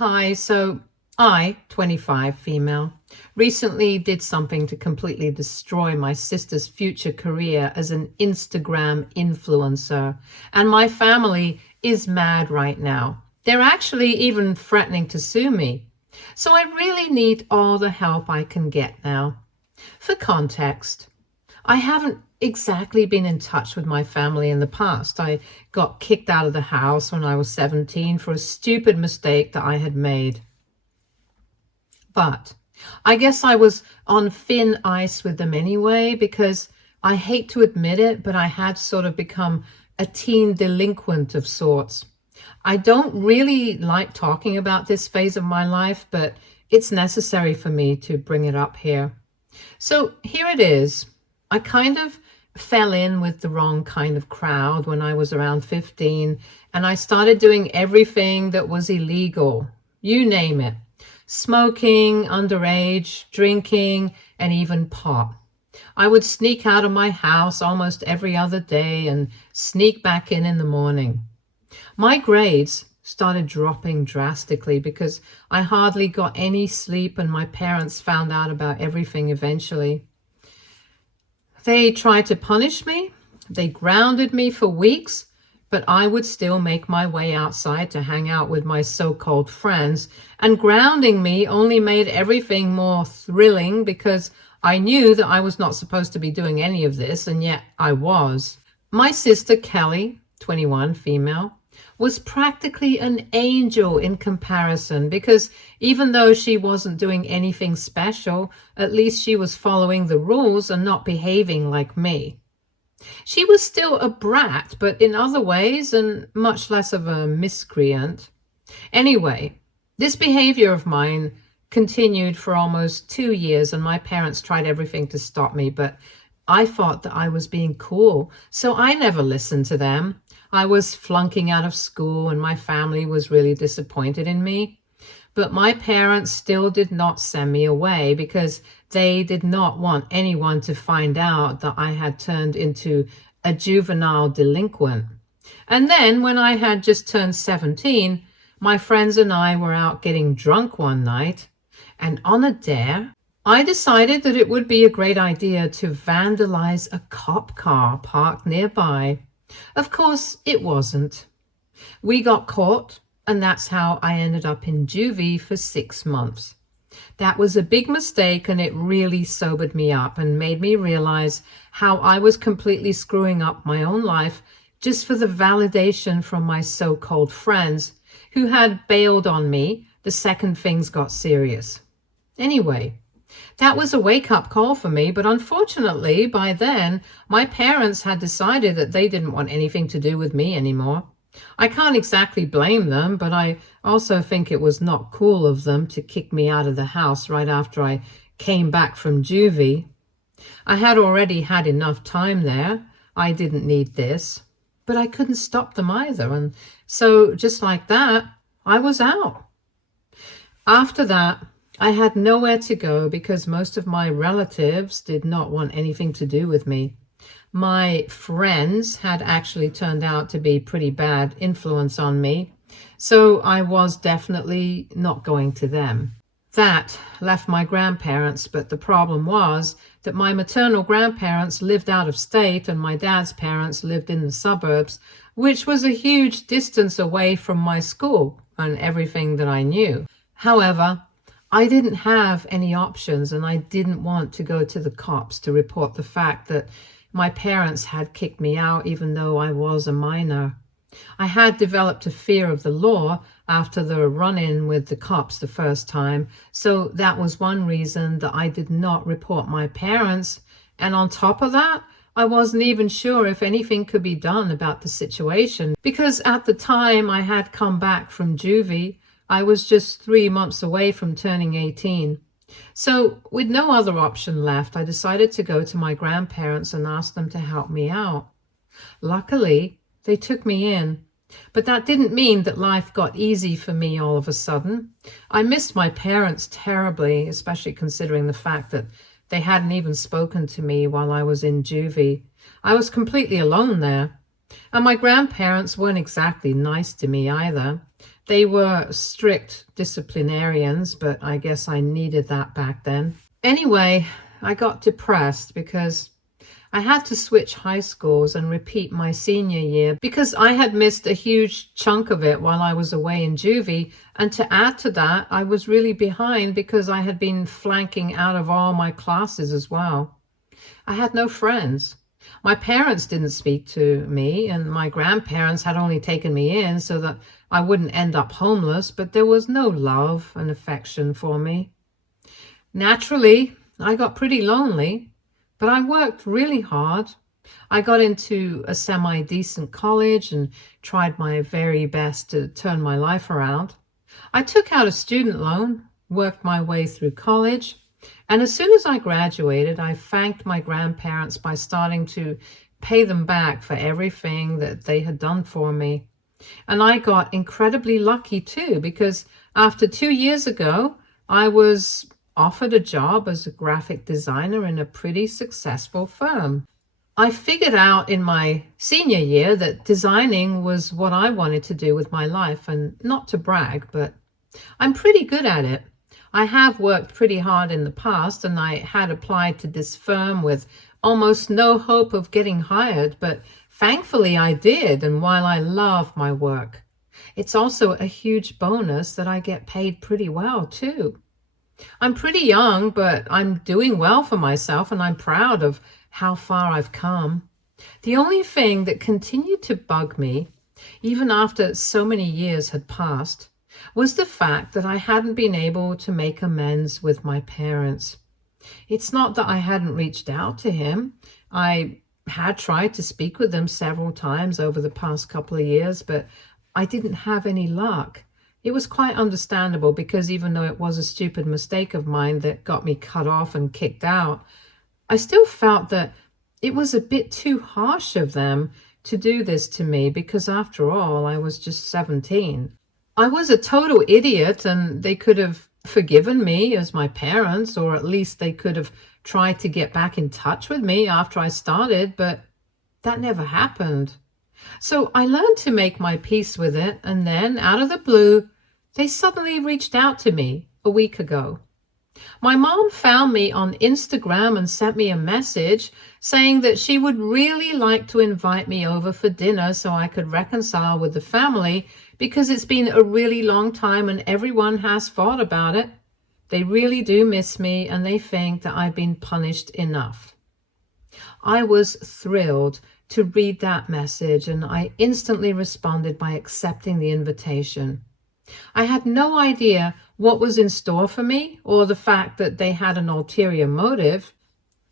Hi, so I, 25, female, recently did something to completely destroy my sister's future career as an Instagram influencer, and my family is mad right now. They're actually even threatening to sue me. So I really need all the help I can get now. For context, I haven't exactly been in touch with my family in the past. I got kicked out of the house when I was 17 for a stupid mistake that I had made. But I guess I was on thin ice with them anyway, because I hate to admit it, but I had sort of become a teen delinquent of sorts. I don't really like talking about this phase of my life, but it's necessary for me to bring it up here. So here it is. I kind of fell in with the wrong kind of crowd when I was around 15, and I started doing everything that was illegal. You name it. Smoking, underage, drinking, and even pot. I would sneak out of my house almost every other day and sneak back in the morning. My grades started dropping drastically because I hardly got any sleep, and my parents found out about everything eventually. They tried to punish me. They grounded me for weeks, but I would still make my way outside to hang out with my so-called friends, and grounding me only made everything more thrilling because I knew that I was not supposed to be doing any of this, and yet I was. My sister Kelly, 21, female, was practically an angel in comparison, because even though she wasn't doing anything special, at least she was following the rules and not behaving like me. She was still a brat, but in other ways, and much less of a miscreant. Anyway, this behavior of mine continued for almost 2 years, and my parents tried everything to stop me, but I thought that I was being cool, so I never listened to them. I was flunking out of school, and my family was really disappointed in me. But my parents still did not send me away because they did not want anyone to find out that I had turned into a juvenile delinquent. And then when I had just turned 17, my friends and I were out getting drunk one night, and on a dare, I decided that it would be a great idea to vandalize a cop car parked nearby. Of course, it wasn't. We got caught, and that's how I ended up in juvie for 6 months. That was a big mistake, and it really sobered me up and made me realize how I was completely screwing up my own life just for the validation from my so-called friends who had bailed on me the second things got serious. Anyway, that was a wake-up call for me, but unfortunately, by then, my parents had decided that they didn't want anything to do with me anymore. I can't exactly blame them, but I also think it was not cool of them to kick me out of the house right after I came back from juvie. I had already had enough time there. I didn't need this, but I couldn't stop them either, and so just like that, I was out. After that, I had nowhere to go because most of my relatives did not want anything to do with me. My friends had actually turned out to be pretty bad influence on me, so I was definitely not going to them. That left my grandparents, but the problem was that my maternal grandparents lived out of state and my dad's parents lived in the suburbs, which was a huge distance away from my school and everything that I knew. However, I didn't have any options, and I didn't want to go to the cops to report the fact that my parents had kicked me out even though I was a minor. I had developed a fear of the law after the run-in with the cops the first time, so that was one reason that I did not report my parents, and on top of that, I wasn't even sure if anything could be done about the situation, because at the time I had come back from juvie. I was just 3 months away from turning 18. So with no other option left, I decided to go to my grandparents and ask them to help me out. Luckily, they took me in, but that didn't mean that life got easy for me all of a sudden. I missed my parents terribly, especially considering the fact that they hadn't even spoken to me while I was in juvie. I was completely alone there. And my grandparents weren't exactly nice to me either. They were strict disciplinarians, but I guess I needed that back then. Anyway, I got depressed because I had to switch high schools and repeat my senior year because I had missed a huge chunk of it while I was away in juvie. And to add to that, I was really behind because I had been flanking out of all my classes as well. I had no friends. My parents didn't speak to me, and my grandparents had only taken me in so that I wouldn't end up homeless, but there was no love and affection for me. Naturally, I got pretty lonely, but I worked really hard. I got into a semi-decent college and tried my very best to turn my life around. I took out a student loan, worked my way through college, and as soon as I graduated, I thanked my grandparents by starting to pay them back for everything that they had done for me. And I got incredibly lucky too, because after 2 years ago, I was offered a job as a graphic designer in a pretty successful firm. I figured out in my senior year that designing was what I wanted to do with my life, and not to brag, but I'm pretty good at it. I have worked pretty hard in the past, and I had applied to this firm with almost no hope of getting hired, but thankfully I did, and while I love my work, it's also a huge bonus that I get paid pretty well too. I'm pretty young, but I'm doing well for myself, and I'm proud of how far I've come. The only thing that continued to bug me, even after so many years had passed, was the fact that I hadn't been able to make amends with my parents. It's not that I hadn't reached out to him. I had tried to speak with them several times over the past couple of years, but I didn't have any luck. It was quite understandable because even though it was a stupid mistake of mine that got me cut off and kicked out, I still felt that it was a bit too harsh of them to do this to me because after all, I was just 17. I was a total idiot, and they could have forgiven me as my parents, or at least they could have tried to get back in touch with me after I started, but that never happened. So I learned to make my peace with it, and then, out of the blue, they suddenly reached out to me a week ago. My mom found me on Instagram and sent me a message saying that she would really like to invite me over for dinner so I could reconcile with the family because it's been a really long time and everyone has thought about it. They really do miss me and they think that I've been punished enough. I was thrilled to read that message and I instantly responded by accepting the invitation. I had no idea what was in store for me or the fact that they had an ulterior motive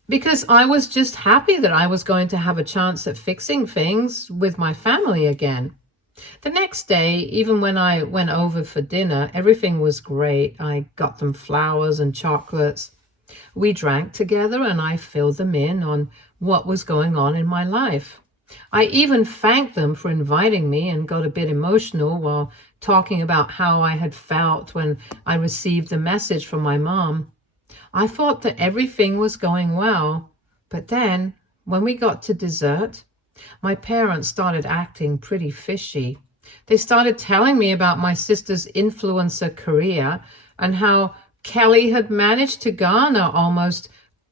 because I was just happy that I was going to have a chance at fixing things with my family again. The next day, even when I went over for dinner, everything was great. I got them flowers and chocolates. We drank together and I filled them in on what was going on in my life. I even thanked them for inviting me and got a bit emotional while talking about how I had felt when I received the message from my mom. I thought that everything was going well, but then when we got to dessert, my parents started acting pretty fishy. They started telling me about my sister's influencer career and how Kelly had managed to garner almost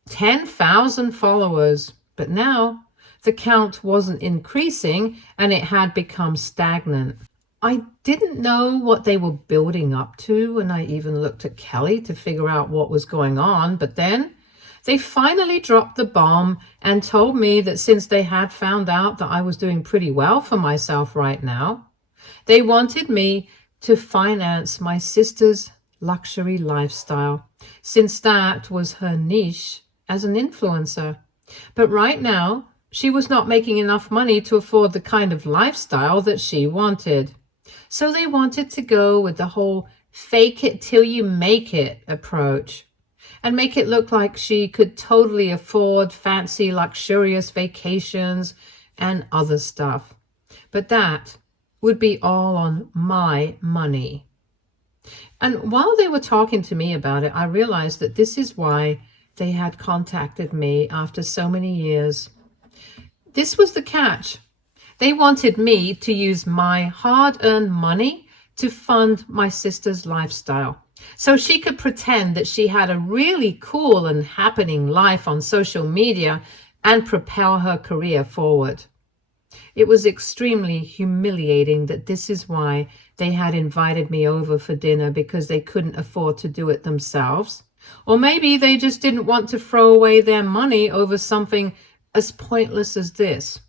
10,000 followers, but now the count wasn't increasing and it had become stagnant. I didn't know what they were building up to, and I even looked at Kelly to figure out what was going on, but then they finally dropped the bomb and told me that since they had found out that I was doing pretty well for myself right now, they wanted me to finance my sister's luxury lifestyle, since that was her niche as an influencer. But right now, she was not making enough money to afford the kind of lifestyle that she wanted. So they wanted to go with the whole fake it till you make it approach and make it look like she could totally afford fancy, luxurious vacations and other stuff. But that would be all on my money. And while they were talking to me about it, I realized that this is why they had contacted me after so many years. This was the catch. They wanted me to use my hard-earned money to fund my sister's lifestyle, so she could pretend that she had a really cool and happening life on social media and propel her career forward. It was extremely humiliating that this is why they had invited me over for dinner, because they couldn't afford to do it themselves. Or maybe they just didn't want to throw away their money over something as pointless as this.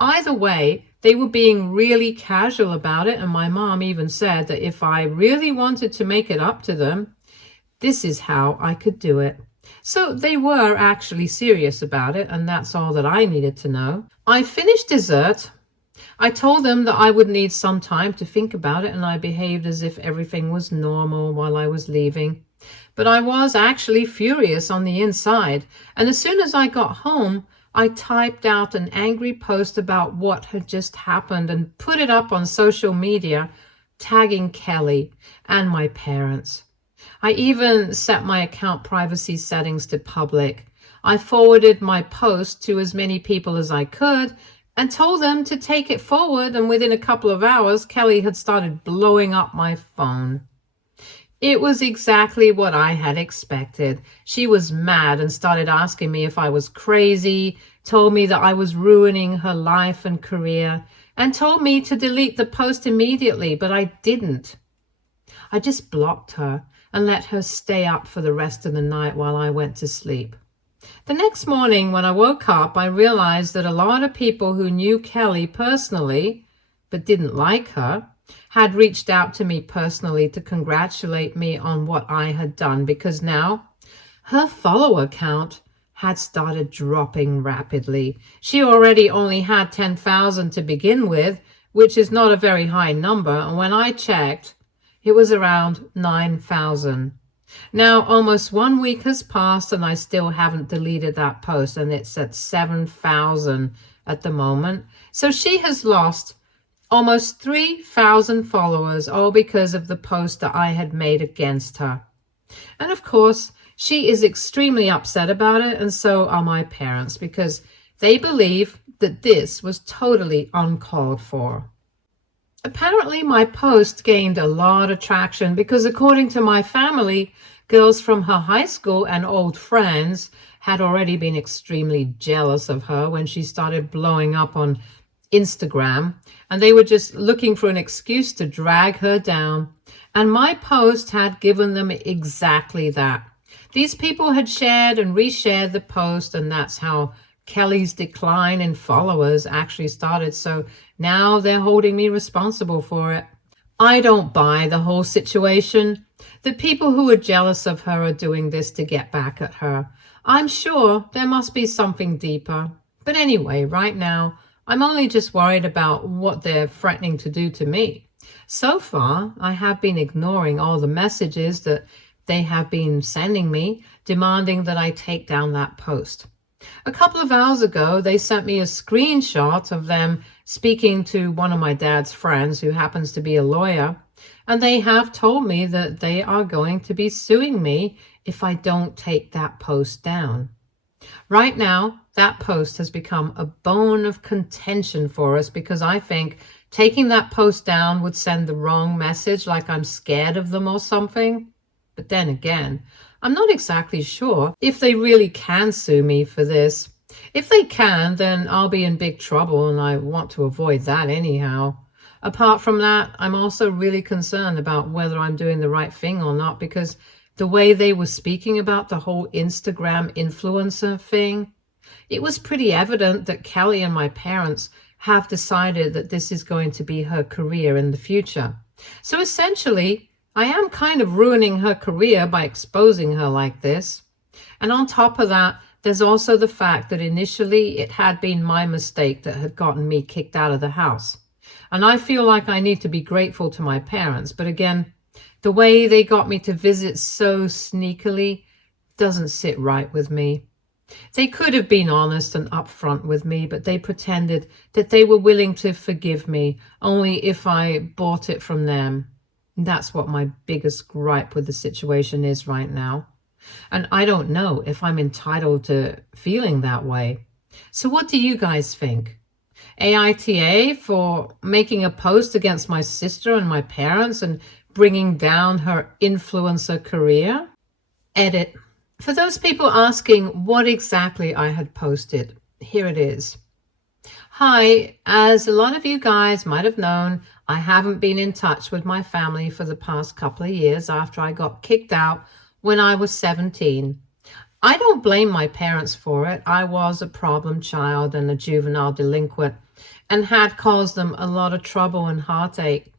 Either way, they were being really casual about it, and my mom even said that if I really wanted to make it up to them, this is how I could do it. So they were actually serious about it, and that's all that I needed to know. I finished dessert. I told them that I would need some time to think about it, and I behaved as if everything was normal while I was leaving. But I was actually furious on the inside, and as soon as I got home, I typed out an angry post about what had just happened and put it up on social media, tagging Kelly and my parents. I even set my account privacy settings to public. I forwarded my post to as many people as I could and told them to take it forward, and within a couple of hours, Kelly had started blowing up my phone. It was exactly what I had expected. She was mad and started asking me if I was crazy, told me that I was ruining her life and career, and told me to delete the post immediately, but I didn't. I just blocked her and let her stay up for the rest of the night while I went to sleep. The next morning when I woke up, I realized that a lot of people who knew Kelly personally, but didn't like her, had reached out to me personally to congratulate me on what I had done, because now her follower count had started dropping rapidly. She already only had 10,000 to begin with, which is not a very high number, and when I checked, it was around 9,000. Now, almost 1 week has passed and I still haven't deleted that post, and it's at 7,000 at the moment. So she has lost almost 3,000 followers, all because of the post that I had made against her. And of course, she is extremely upset about it, and so are my parents, because they believe that this was totally uncalled for. Apparently, my post gained a lot of traction because, according to my family, girls from her high school and old friends had already been extremely jealous of her when she started blowing up on Instagram, and they were just looking for an excuse to drag her down. And my post had given them exactly that. These people had shared and reshared the post, and that's how Kelly's decline in followers actually started. So now they're holding me responsible for it. I don't buy the whole situation. The people who are jealous of her are doing this to get back at her. I'm sure there must be something deeper. But anyway, right now, I'm only just worried about what they're threatening to do to me. So far, I have been ignoring all the messages that they have been sending me, demanding that I take down that post. A couple of hours ago, they sent me a screenshot of them speaking to one of my dad's friends who happens to be a lawyer, and they have told me that they are going to be suing me if I don't take that post down. Right now, that post has become a bone of contention for us because I think taking that post down would send the wrong message, like I'm scared of them or something. But then again, I'm not exactly sure if they really can sue me for this. If they can, then I'll be in big trouble, and I want to avoid that anyhow. Apart from that, I'm also really concerned about whether I'm doing the right thing or not, because the way they were speaking about the whole Instagram influencer thing, it was pretty evident that Kelly and my parents have decided that this is going to be her career in the future. So essentially, I am kind of ruining her career by exposing her like this. And on top of that, there's also the fact that initially it had been my mistake that had gotten me kicked out of the house. And I feel like I need to be grateful to my parents. But again, the way they got me to visit so sneakily doesn't sit right with me. They could have been honest and upfront with me, but they pretended that they were willing to forgive me only if I bought it from them. That's what my biggest gripe with the situation is right now. And I don't know if I'm entitled to feeling that way. So what do you guys think? AITA for making a post against my sister and my parents and bringing down her influencer career. Edit. For those people asking what exactly I had posted, here it is. Hi, as a lot of you guys might have known, I haven't been in touch with my family for the past couple of years after I got kicked out when I was 17. I don't blame my parents for it. I was a problem child and a juvenile delinquent and had caused them a lot of trouble and heartache.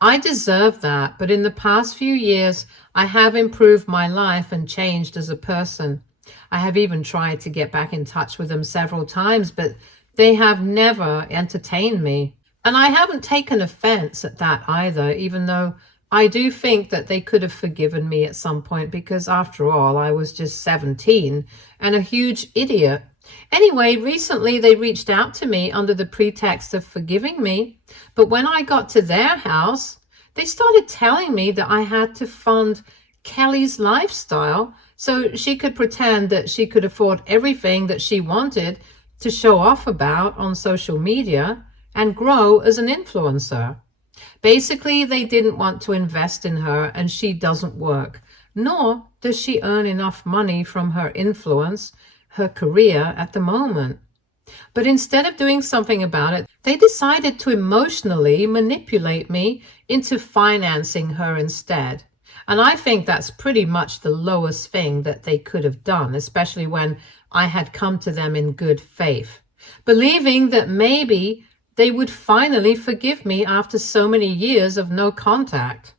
I deserve that, but in the past few years, I have improved my life and changed as a person. I have even tried to get back in touch with them several times, but they have never entertained me. And I haven't taken offense at that either, even though I do think that they could have forgiven me at some point because, after all, I was just 17 and a huge idiot. Anyway, recently they reached out to me under the pretext of forgiving me, but when I got to their house, they started telling me that I had to fund Kelly's lifestyle so she could pretend that she could afford everything that she wanted to show off about on social media and grow as an influencer. Basically, they didn't want to invest in her, and she doesn't work, nor does she earn enough money from her influence, her career at the moment. But instead of doing something about it, they decided to emotionally manipulate me into financing her instead. And I think that's pretty much the lowest thing that they could have done, especially when I had come to them in good faith, believing that maybe they would finally forgive me after so many years of no contact.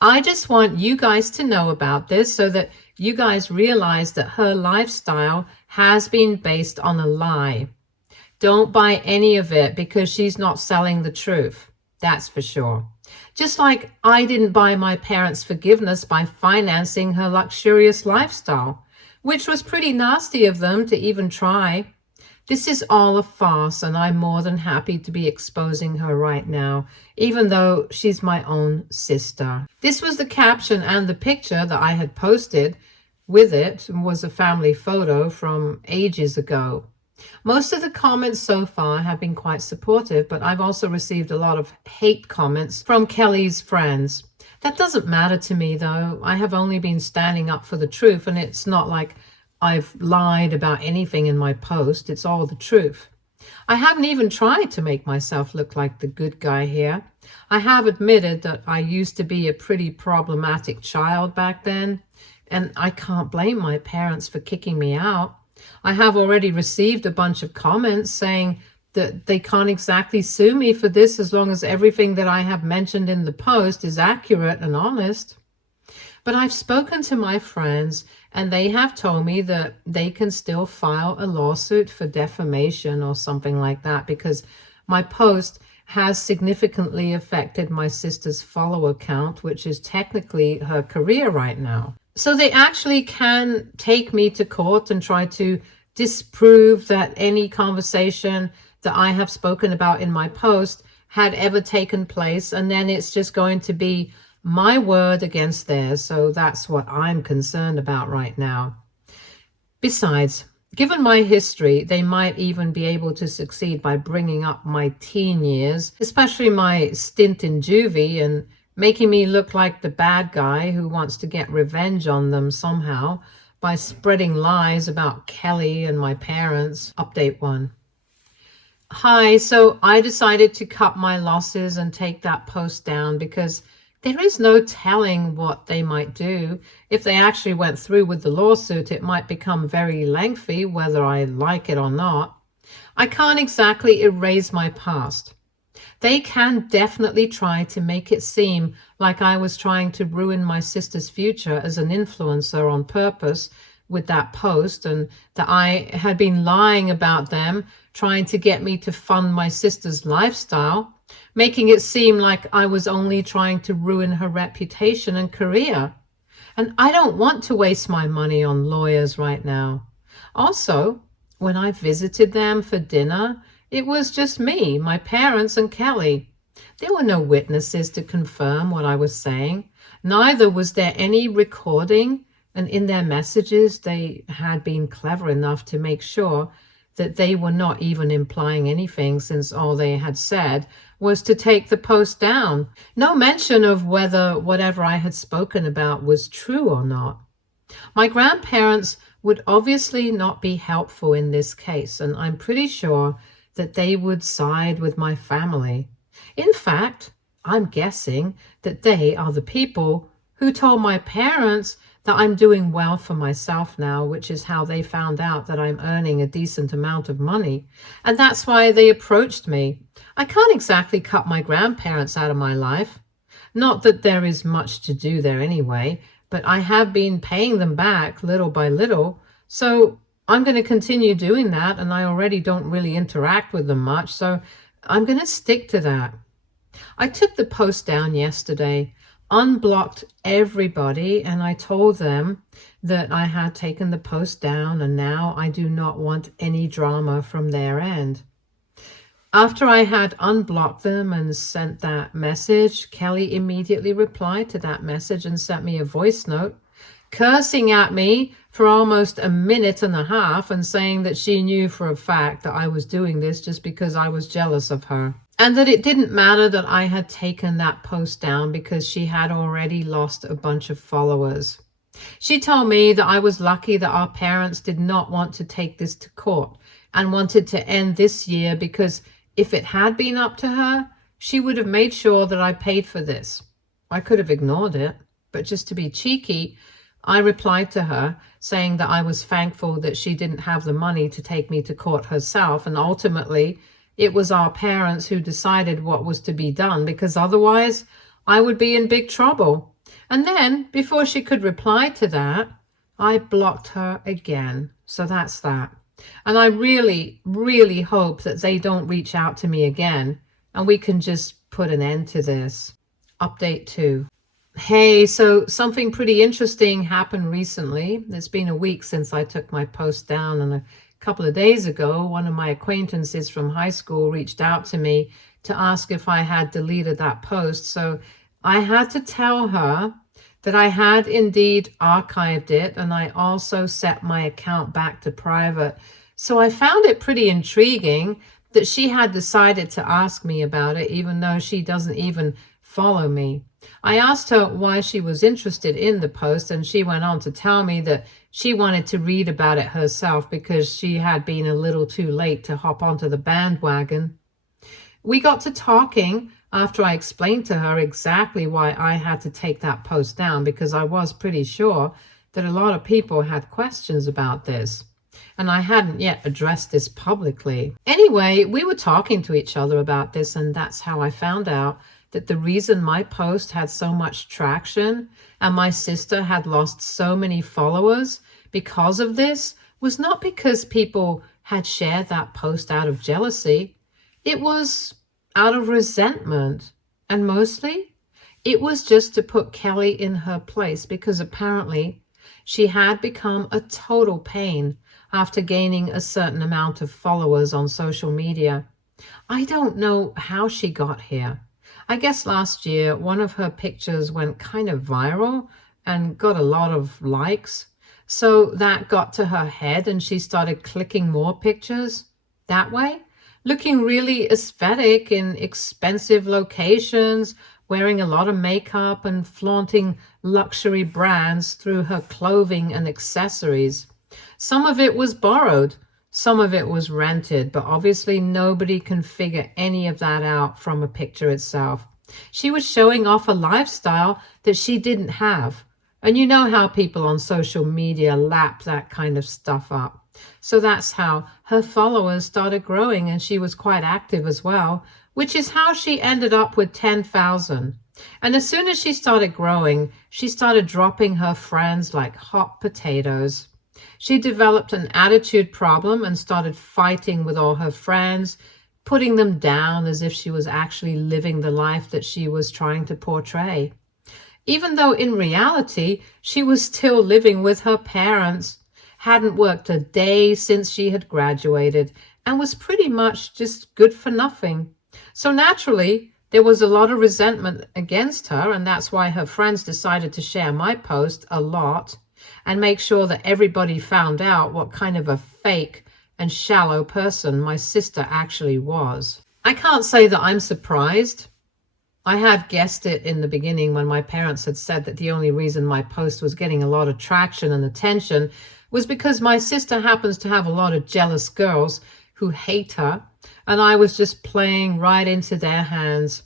I just want you guys to know about this so that you guys realize that her lifestyle has been based on a lie. Don't buy any of it because she's not selling the truth. That's for sure. Just like I didn't buy my parents' forgiveness by financing her luxurious lifestyle, which was pretty nasty of them to even try. This is all a farce, and I'm more than happy to be exposing her right now, even though she's my own sister. This was the caption, and the picture that I had posted with it was a family photo from ages ago. Most of the comments so far have been quite supportive, but I've also received a lot of hate comments from Kelly's friends. That doesn't matter to me, though. I have only been standing up for the truth, and it's not like I've lied about anything in my post. It's all the truth. I haven't even tried to make myself look like the good guy here. I have admitted that I used to be a pretty problematic child back then, and I can't blame my parents for kicking me out. I have already received a bunch of comments saying that they can't exactly sue me for this as long as everything that I have mentioned in the post is accurate and honest. But I've spoken to my friends, and they have told me that they can still file a lawsuit for defamation or something like that because my post has significantly affected my sister's follower count, which is technically her career right now. So they actually can take me to court and try to disprove that any conversation that I have spoken about in my post had ever taken place, and then it's just going to be my word against theirs. So that's what I'm concerned about right now. Besides, given my history, they might even be able to succeed by bringing up my teen years, especially my stint in juvie, and making me look like the bad guy who wants to get revenge on them somehow by spreading lies about Kelly and my parents. Update 1. Hi, so I decided to cut my losses and take that post down because there is no telling what they might do. If they actually went through with the lawsuit, it might become very lengthy, whether I like it or not. I can't exactly erase my past. They can definitely try to make it seem like I was trying to ruin my sister's future as an influencer on purpose with that post, and that I had been lying about them, trying to get me to fund my sister's lifestyle, making it seem like I was only trying to ruin her reputation and career. And I don't want to waste my money on lawyers right now. Also, when I visited them for dinner, it was just me, my parents, and Kelly. There were no witnesses to confirm what I was saying. Neither was there any recording, and in their messages, they had been clever enough to make sure that they were not even implying anything, since all they had said was to take the post down. No mention of whether whatever I had spoken about was true or not. My grandparents would obviously not be helpful in this case, and I'm pretty sure that they would side with my family. In fact, I'm guessing that they are the people who told my parents that I'm doing well for myself now, which is how they found out that I'm earning a decent amount of money. And that's why they approached me. I can't exactly cut my grandparents out of my life. Not that there is much to do there anyway, but I have been paying them back little by little. So I'm going to continue doing that, and I already don't really interact with them much, so I'm going to stick to that. I took the post down yesterday, unblocked everybody, and I told them that I had taken the post down and now I do not want any drama from their end. After I had unblocked them and sent that message, Kelly immediately replied to that message and sent me a voice note, cursing at me for almost a minute and a half and saying that she knew for a fact that I was doing this just because I was jealous of her. And that it didn't matter that I had taken that post down because she had already lost a bunch of followers. She told me that I was lucky that our parents did not want to take this to court and wanted to end this year, because if it had been up to her, she would have made sure that I paid for this. I could have ignored it, but just to be cheeky, I replied to her saying that I was thankful that she didn't have the money to take me to court herself, and ultimately it was our parents who decided what was to be done, because otherwise I would be in big trouble. And then, before she could reply to that, I blocked her again. So that's that. And I really, really hope that they don't reach out to me again and we can just put an end to this. Update 2. Hey, so something pretty interesting happened recently. It's been a week since I took my post down, and a couple of days ago, one of my acquaintances from high school reached out to me to ask if I had deleted that post. So I had to tell her that I had indeed archived it, and I also set my account back to private. So I found it pretty intriguing that she had decided to ask me about it, even though she doesn't even follow me. I asked her why she was interested in the post, and she went on to tell me that she wanted to read about it herself because she had been a little too late to hop onto the bandwagon. We got to talking after I explained to her exactly why I had to take that post down, because I was pretty sure that a lot of people had questions about this, and I hadn't yet addressed this publicly. Anyway, we were talking to each other about this, and that's how I found out that the reason my post had so much traction and my sister had lost so many followers because of this was not because people had shared that post out of jealousy. It was out of resentment. And mostly, it was just to put Kelly in her place, because apparently she had become a total pain after gaining a certain amount of followers on social media. I don't know how she got here. I guess last year, one of her pictures went kind of viral and got a lot of likes. So that got to her head and she started clicking more pictures that way, looking really aesthetic in expensive locations, wearing a lot of makeup and flaunting luxury brands through her clothing and accessories. Some of it was borrowed, some of it was rented, but obviously nobody can figure any of that out from a picture itself. She was showing off a lifestyle that she didn't have. And you know how people on social media lap that kind of stuff up. So that's how her followers started growing, and she was quite active as well, which is how she ended up with 10,000. And as soon as she started growing, she started dropping her friends like hot potatoes. She developed an attitude problem and started fighting with all her friends, putting them down as if she was actually living the life that she was trying to portray. Even though in reality, she was still living with her parents, hadn't worked a day since she had graduated, and was pretty much just good for nothing. So naturally, there was a lot of resentment against her, and that's why her friends decided to share my post a lot and make sure that everybody found out what kind of a fake and shallow person my sister actually was. I can't say that I'm surprised. I had guessed it in the beginning when my parents had said that the only reason my post was getting a lot of traction and attention was because my sister happens to have a lot of jealous girls who hate her, and I was just playing right into their hands.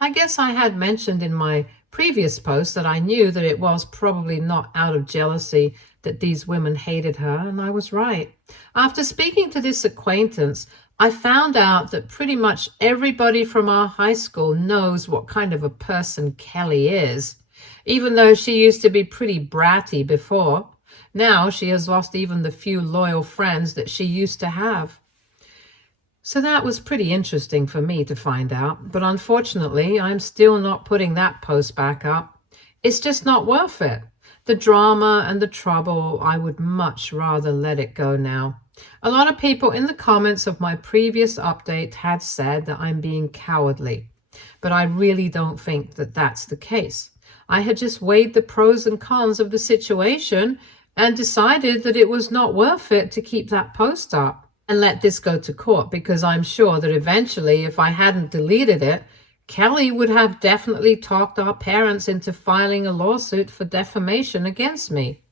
I guess I had mentioned in my previous post that I knew that it was probably not out of jealousy that these women hated her, and I was right. After speaking to this acquaintance, I found out that pretty much everybody from our high school knows what kind of a person Kelly is. Even though she used to be pretty bratty before, now she has lost even the few loyal friends that she used to have. So that was pretty interesting for me to find out, but unfortunately, I'm still not putting that post back up. It's just not worth it. The drama and the trouble, I would much rather let it go now. A lot of people in the comments of my previous update had said that I'm being cowardly, but I really don't think that that's the case. I had just weighed the pros and cons of the situation and decided that it was not worth it to keep that post up and let this go to court, because I'm sure that eventually, if I hadn't deleted it, Kelly would have definitely talked our parents into filing a lawsuit for defamation against me.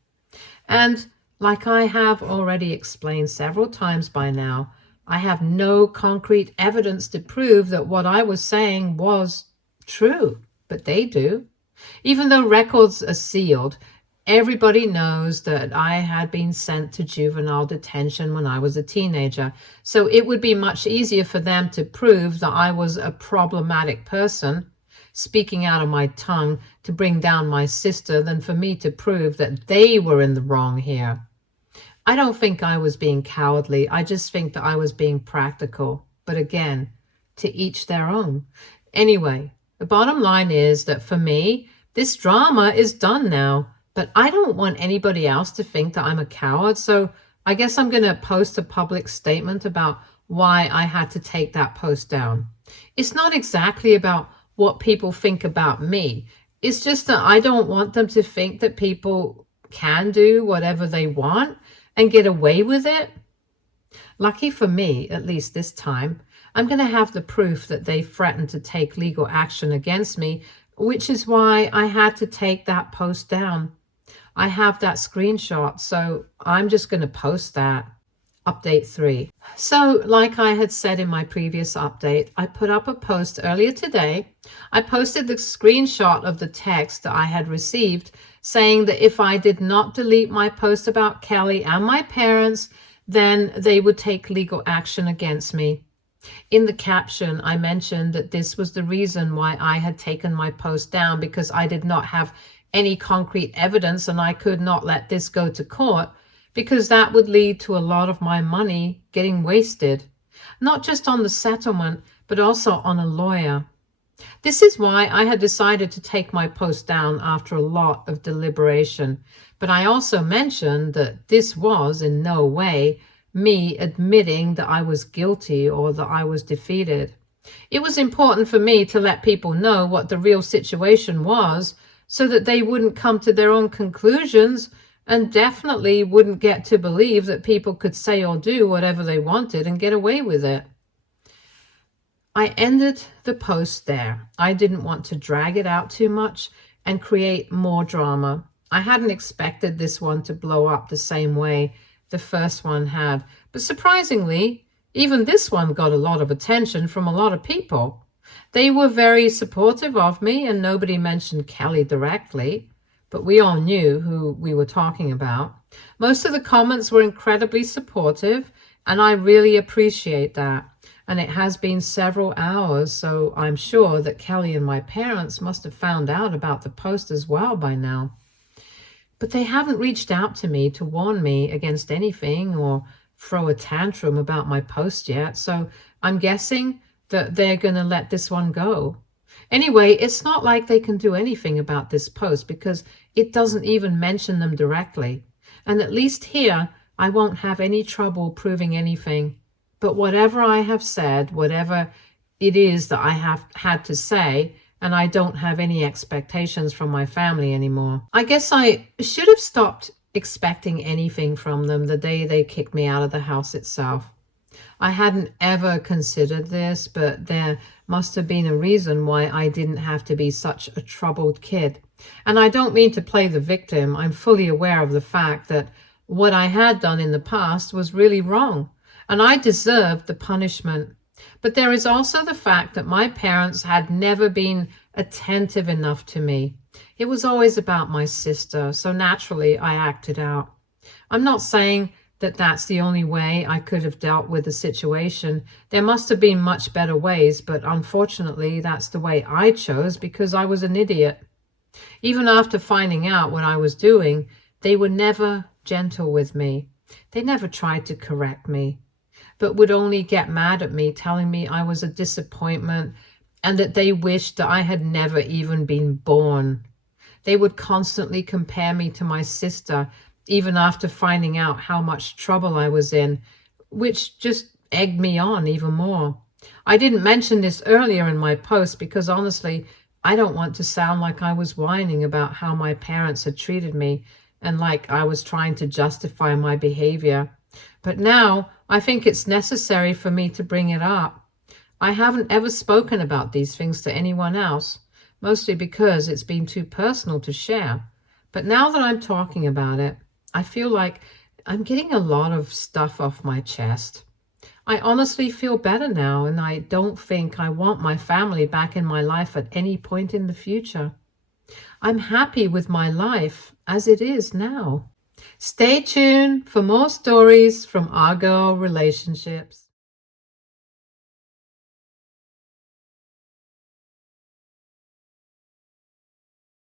And like I have already explained several times by now, I have no concrete evidence to prove that what I was saying was true, but they do. Even though records are sealed, everybody knows that I had been sent to juvenile detention when I was a teenager, so it would be much easier for them to prove that I was a problematic person, speaking out of my tongue to bring down my sister, than for me to prove that they were in the wrong here. I don't think I was being cowardly. I just think that I was being practical. But again, to each their own. Anyway, the bottom line is that for me, this drama is done now. But I don't want anybody else to think that I'm a coward. So I guess I'm going to post a public statement about why I had to take that post down. It's not exactly about what people think about me. It's just that I don't want them to think that people can do whatever they want and get away with it. Lucky for me, at least this time, I'm going to have the proof that they threatened to take legal action against me, which is why I had to take that post down. I have that screenshot, so I'm just going to post that. Update 3. So, like I had said in my previous update, I put up a post earlier today. I posted the screenshot of the text that I had received saying that if I did not delete my post about Kelly and my parents, then they would take legal action against me. In the caption, I mentioned that this was the reason why I had taken my post down, because I did not have any concrete evidence and I could not let this go to court, because that would lead to a lot of my money getting wasted, not just on the settlement, but also on a lawyer. This is why I had decided to take my post down after a lot of deliberation. But I also mentioned that this was in no way me admitting that I was guilty or that I was defeated. It was important for me to let people know what the real situation was so that they wouldn't come to their own conclusions and definitely wouldn't get to believe that people could say or do whatever they wanted and get away with it. I ended the post there. I didn't want to drag it out too much and create more drama. I hadn't expected this one to blow up the same way the first one had, but surprisingly, even this one got a lot of attention from a lot of people. They were very supportive of me, and nobody mentioned Kelly directly, but we all knew who we were talking about. Most of the comments were incredibly supportive, and I really appreciate that. And it has been several hours, so I'm sure that Kelly and my parents must have found out about the post as well by now. But they haven't reached out to me to warn me against anything or throw a tantrum about my post yet, so I'm guessing that they're going to let this one go. Anyway, it's not like they can do anything about this post because it doesn't even mention them directly. And at least here, I won't have any trouble proving anything. But whatever I have said, whatever it is that I have had to say, and I don't have any expectations from my family anymore. I guess I should have stopped expecting anything from them the day they kicked me out of the house itself. I hadn't ever considered this, but there must have been a reason why I didn't have to be such a troubled kid. And I don't mean to play the victim. I'm fully aware of the fact that what I had done in the past was really wrong, and I deserved the punishment. But there is also the fact that my parents had never been attentive enough to me. It was always about my sister, so naturally I acted out. I'm not saying that that's the only way I could have dealt with the situation. There must have been much better ways, but unfortunately that's the way I chose because I was an idiot. Even after finding out what I was doing, they were never gentle with me. They never tried to correct me, but would only get mad at me, telling me I was a disappointment and that they wished that I had never even been born. They would constantly compare me to my sister, even after finding out how much trouble I was in, which just egged me on even more. I didn't mention this earlier in my post because honestly, I don't want to sound like I was whining about how my parents had treated me and like I was trying to justify my behavior. But now I think it's necessary for me to bring it up. I haven't ever spoken about these things to anyone else, mostly because it's been too personal to share. But now that I'm talking about it, I feel like I'm getting a lot of stuff off my chest. I honestly feel better now, and I don't think I want my family back in my life at any point in the future. I'm happy with my life as it is now. Stay tuned for more stories from our girl relationships.